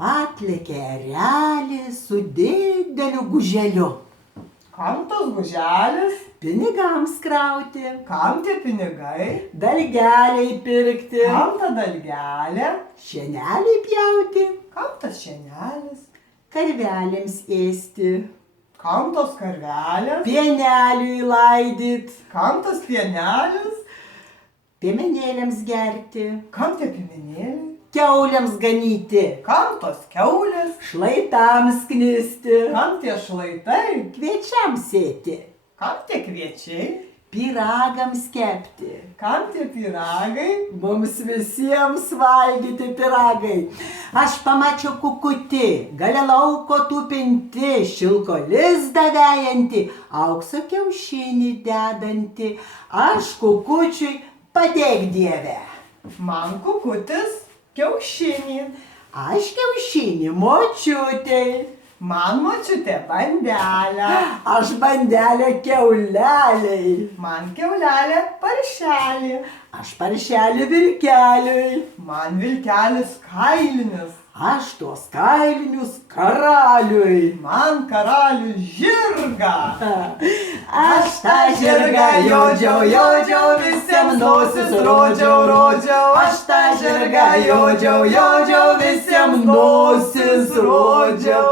Atlėkė erelis su dideliu guželiu. Kam tas guželis? Pinigams krauti, Kam tie pinigai? dalgeliai pirkti, Kam ta dalgelė? šienelį pjauti, Kam tas šienelis? karvelėms ėsti, Kam tos karvelės? pieneliui laidyt, Kam tas pienelis? piemenėliams gerti, Kam tie piemenėliai? kiauliams ganyti, Kam tos kiaulės? šlaitams knisti, Kam tie šlaitai? kviečiams sėti, Kam tie kviečiai? pyragams kepti. Kam tie pyragai? Mums visiems valgyti pyragai. Aš pamačiau kukutį, gale lauko tupinti, šilko lizdą vejantį, aukso kiaušinį dedantį. Aš kukučiui padėk Dieve. Man kukutis kiaušinį. Aš kiaušinį močiutei. Man močiutė bandelę. Aš bandelę kiauleliai. Man kiaulelė paršelį. Aš paršelį vilkeliui. Man vilkelis kailinis. Aš tuos kailinius karaliui. Man karalius žirgą. Aš tą žirgą jodžiau, visiems nosis rodžiau. Aš tą žirgą jodžiau, visiems nosis rodžiau.